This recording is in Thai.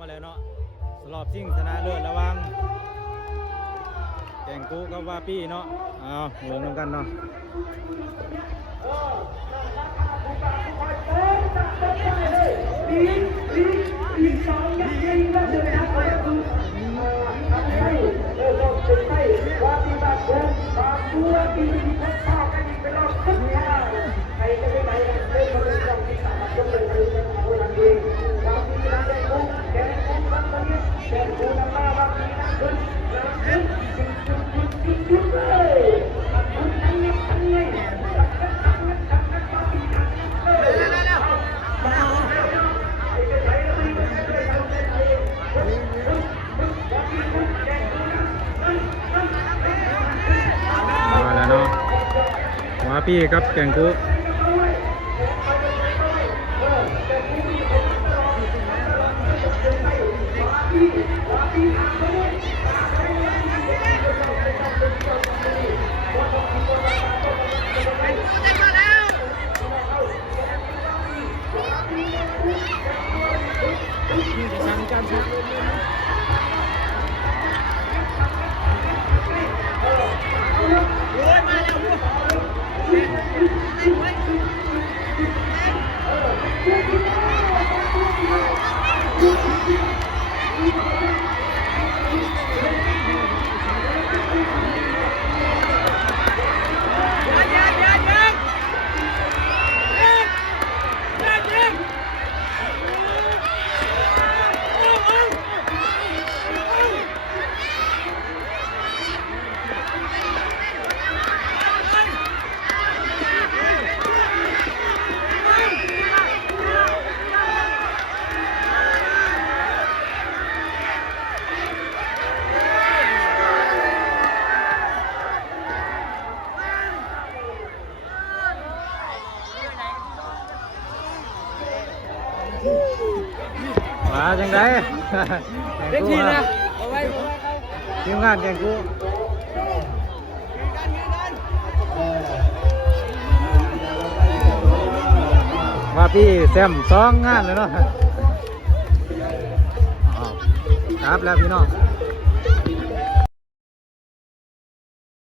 มาแล้วเนาะสรอบชิงชนะเลิศระหว่างแก่งกูกับวาปี้เนาะเอาเบิ่งนำกันเนาะมาแล้วเนาะวาปี้กับแก่งกูมาจังไดแก่งกูนะทีมงานแก่งกูมาพี่แซม2 งานเลยเนาะครับแล้วพี่น้อง